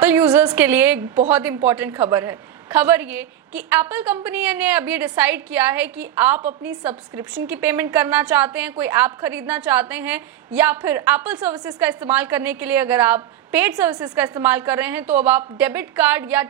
Apple users के लिए एक बहुत इंपॉर्टेंट खबर है। खबर ये कि एप्पल कंपनी ने अब ये डिसाइड किया है कि आप अपनी सब्सक्रिप्शन की पेमेंट करना चाहते हैं, कोई ऐप खरीदना चाहते हैं या फिर एप्पल सर्विसेज का इस्तेमाल करने के लिए अगर आप पेड सर्विसेज का इस्तेमाल कर रहे हैं तो अब आप डेबिट कार्ड या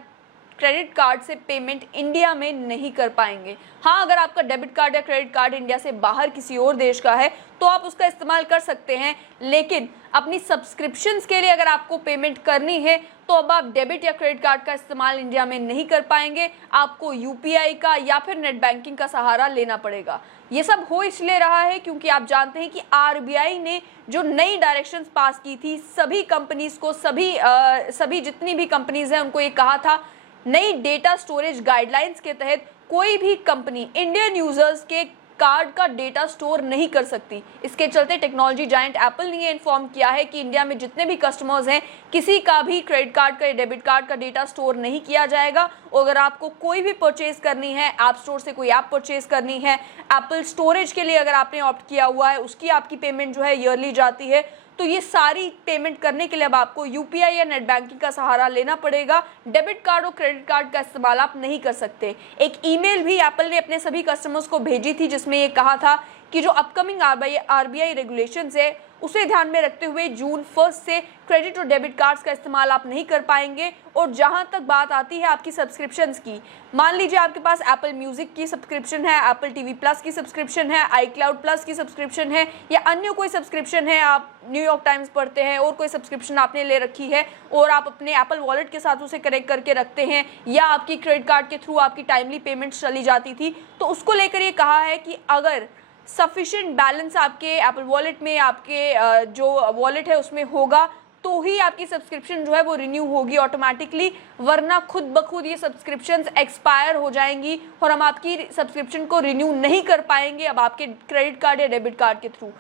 क्रेडिट कार्ड से पेमेंट इंडिया में नहीं कर पाएंगे। हाँ, अगर आपका डेबिट कार्ड या क्रेडिट कार्ड इंडिया से बाहर किसी और देश का है तो आप उसका इस्तेमाल कर सकते हैं, लेकिन अपनी सब्सक्रिप्शंस के लिए अगर आपको पेमेंट करनी है तो अब आप डेबिट या क्रेडिट कार्ड का इस्तेमाल इंडिया में नहीं कर पाएंगे। आपको यूपीआई का या फिर नेट बैंकिंग का सहारा लेना पड़ेगा। ये सब हो इसलिए रहा है क्योंकि आप जानते हैं कि आरबीआई ने जो नई डायरेक्शंस पास की थी सभी कंपनीज को, सभी जितनी भी कंपनीज हैं उनको ये कहा था नई डेटा स्टोरेज गाइडलाइंस के तहत कोई भी कंपनी इंडियन यूजर्स के कार्ड का डेटा स्टोर नहीं कर सकती। इसके चलते टेक्नोलॉजी जायंट एप्पल ने ये इन्फॉर्म किया है कि इंडिया में जितने भी कस्टमर्स हैं किसी का भी क्रेडिट कार्ड का या डेबिट कार्ड का डेटा स्टोर नहीं किया जाएगा। और अगर आपको कोई भी परचेज करनी है, ऐप स्टोर से कोई ऐप परचेज करनी है, एप्पल स्टोरेज के लिए अगर आपने ऑप्ट किया हुआ है उसकी आपकी पेमेंट जो है ईयरली जाती है, तो ये सारी पेमेंट करने के लिए अब आपको यूपीआई या नेट बैंकिंग का सहारा लेना पड़ेगा। डेबिट कार्ड और क्रेडिट कार्ड का इस्तेमाल आप नहीं कर सकते। एक ईमेल भी एप्पल ने अपने सभी कस्टमर्स को भेजी थी जिसमें ये कहा था कि जो अपकमिंग आरबीआई रेगुलेशंस है उसे ध्यान में रखते हुए जून 1 से क्रेडिट और डेबिट कार्ड्स का इस्तेमाल आप नहीं कर पाएंगे। और जहां तक बात आती है आपकी सब्सक्रिप्शंस की, मान लीजिए आपके पास एप्पल म्यूजिक की सब्सक्रिप्शन है, एप्पल टीवी प्लस की सब्सक्रिप्शन है, iCloud प्लस की सब्सक्रिप्शन है या अन्य कोई सब्सक्रिप्शन है, आप न्यूयॉर्क टाइम्स पढ़ते हैं और कोई सब्सक्रिप्शन आपने ले रखी है और आप अपने एप्पल वॉलेट के साथ उसे कनेक्ट करके रखते हैं या आपकी क्रेडिट कार्ड के थ्रू आपकी टाइमली पेमेंट चली जाती थी, तो उसको लेकर ये कहा है कि अगर सफिशिएंट बैलेंस आपके एप्पल वॉलेट में, आपके जो वॉलेट है उसमें होगा तो ही आपकी सब्सक्रिप्शन जो है वो रिन्यू होगी ऑटोमेटिकली, वरना खुद ब खुद ये सब्सक्रिप्शंस एक्सपायर हो जाएंगी और हम आपकी सब्सक्रिप्शन को रिन्यू नहीं कर पाएंगे अब आपके क्रेडिट कार्ड या डेबिट कार्ड के थ्रू।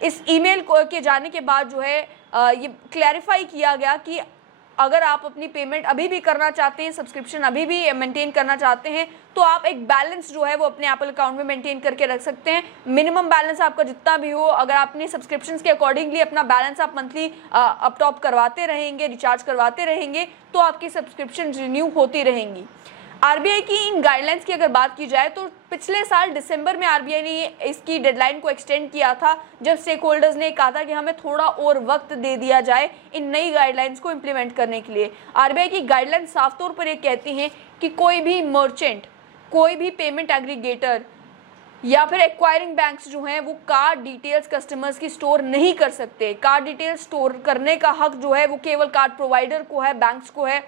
इस ईमेल के जाने के बाद जो है ये क्लैरिफाई किया गया कि अगर आप अपनी पेमेंट अभी भी करना चाहते हैं, सब्सक्रिप्शन अभी भी मेंटेन करना चाहते हैं, तो आप एक बैलेंस जो है वो अपने एप्पल अकाउंट में मेंटेन करके रख सकते हैं। मिनिमम बैलेंस आपका जितना भी हो, अगर आपने सब्सक्रिप्शंस के अकॉर्डिंगली अपना बैलेंस आप मंथली अप टॉप करवाते रहेंगे, रिचार्ज करवाते रहेंगे, तो आपकी सब्सक्रिप्शन रिन्यू होती रहेंगी। आरबीआई की इन गाइडलाइंस की अगर बात की जाए तो पिछले साल दिसंबर में आरबीआई ने इसकी डेडलाइन को एक्सटेंड किया था, जब स्टेक होल्डर्स ने कहा था कि हमें थोड़ा और वक्त दे दिया जाए इन नई गाइडलाइंस को इम्प्लीमेंट करने के लिए। आरबीआई की गाइडलाइन साफ तौर पर ये कहती हैं कि कोई भी मर्चेंट, कोई भी पेमेंट एग्रीगेटर या फिर एक्वायरिंग बैंक्स जो हैं वो कार्ड डिटेल्स कस्टमर्स की स्टोर नहीं कर सकते। कार्ड डिटेल्स स्टोर करने का हक जो है वो केवल कार्ड प्रोवाइडर को है, बैंक्स को है,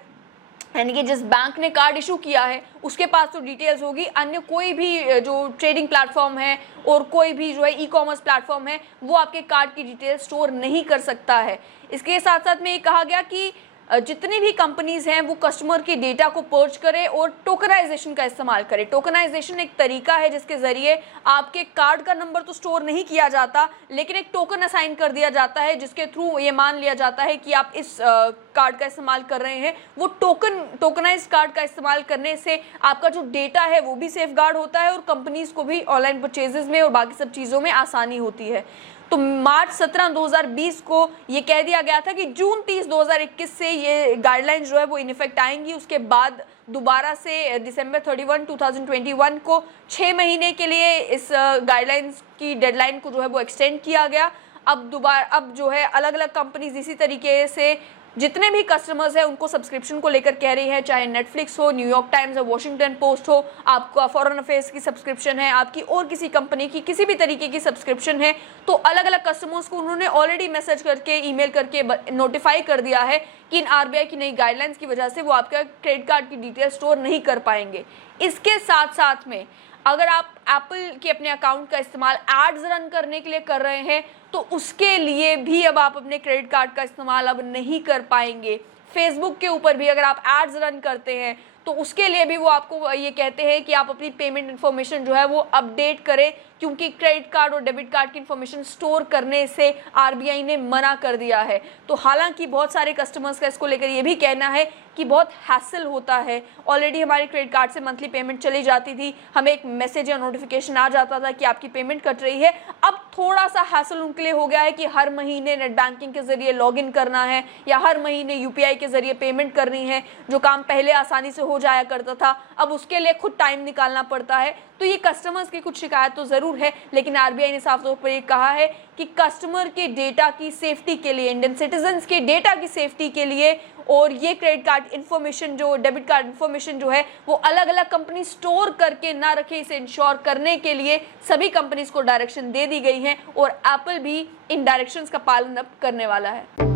यानी कि जिस बैंक ने कार्ड इशू किया है उसके पास तो डिटेल्स होगी। अन्य कोई भी जो ट्रेडिंग प्लेटफॉर्म है और कोई भी जो है ई कॉमर्स प्लेटफॉर्म है वो आपके कार्ड की डिटेल्स स्टोर नहीं कर सकता है। इसके साथ साथ में ये कहा गया कि जितनी भी कंपनीज हैं वो कस्टमर के डेटा को पर्च करें और टोकनाइजेशन का इस्तेमाल करें। टोकनाइजेशन एक तरीका है जिसके ज़रिए आपके कार्ड का नंबर तो स्टोर नहीं किया जाता, लेकिन एक टोकन असाइन कर दिया जाता है जिसके थ्रू ये मान लिया जाता है कि आप इस कार्ड का इस्तेमाल कर रहे हैं। वो टोकनाइज कार्ड का इस्तेमाल करने से आपका जो डेटा है वो भी सेफ गार्ड होता है और कंपनीज को भी ऑनलाइन परचेजेस में और बाकी सब चीज़ों में आसानी होती है। तो मार्च 17, 2020 को ये कह दिया गया था कि जून 30, 2021 से ये गाइडलाइंस जो है वो इन इफेक्ट आएंगी। उसके बाद दोबारा से दिसंबर 31, 2021 को 6 महीने के लिए इस गाइडलाइंस की डेडलाइन को जो है वो एक्सटेंड किया गया। अब जो है अलग अलग कंपनीज इसी तरीके से जितने भी कस्टमर्स हैं उनको सब्सक्रिप्शन को लेकर कह रही है, चाहे नेटफ्लिक्स हो, न्यूयॉर्क टाइम्स हो, वॉशिंगटन पोस्ट हो, आपका फॉरेन अफेयर्स की सब्सक्रिप्शन है, आपकी और किसी कंपनी की किसी भी तरीके की सब्सक्रिप्शन है, तो अलग अलग कस्टमर्स को उन्होंने ऑलरेडी मैसेज करके, ईमेल करके नोटिफाई कर दिया है कि इन आरबीआई की नई गाइडलाइंस की वजह से वो आपका क्रेडिट कार्ड की डिटेल स्टोर नहीं कर पाएंगे। इसके साथ साथ में अगर आप एप्पल के अपने अकाउंट का इस्तेमाल एड्स रन करने के लिए कर रहे हैं तो उसके लिए भी अब आप अपने क्रेडिट कार्ड का इस्तेमाल अब नहीं कर पाएंगे। फेसबुक के ऊपर भी अगर आप एड्स रन करते हैं तो उसके लिए भी वो आपको ये कहते हैं कि आप अपनी पेमेंट इन्फॉर्मेशन जो है वो अपडेट करें, क्योंकि क्रेडिट कार्ड और डेबिट कार्ड की इन्फॉर्मेशन स्टोर करने से आरबीआई ने मना कर दिया है। तो हालांकि बहुत सारे कस्टमर्स का इसको लेकर ये भी कहना है कि बहुत हैसल होता है। ऑलरेडी हमारे क्रेडिट कार्ड से मंथली पेमेंट चली जाती थी, हमें एक मैसेज या नोटिफिकेशन नोटिफिकेशन आ जाता था कि आपकी पेमेंट कट रही है। अब थोड़ा सा हैसल उनके लिए हो गया है कि हर महीने नेट बैंकिंग के जरिए लॉगिन करना है या हर महीने यूपीआई के जरिए पेमेंट करनी है। जो काम पहले आसानी से हो जाया करता था, अब उसके लिए खुद टाइम निकालना पड़ता है। तो ये कस्टमर्स की कुछ शिकायत तो ज़रूर है, लेकिन आरबीआई ने साफ तौर पर ये कहा है कि कस्टमर के डेटा की सेफ्टी के लिए, इंडियन सिटीजन्स के डेटा की सेफ्टी के लिए, और ये क्रेडिट कार्ड इन्फॉर्मेशन जो, डेबिट कार्ड इन्फॉर्मेशन जो है वो अलग अलग कंपनी स्टोर करके ना रखे, इसे इंश्योर करने के लिए सभी कंपनीज को डायरेक्शन दे दी गई हैं और एप्पल भी इन डायरेक्शंस का पालन अब करने वाला है।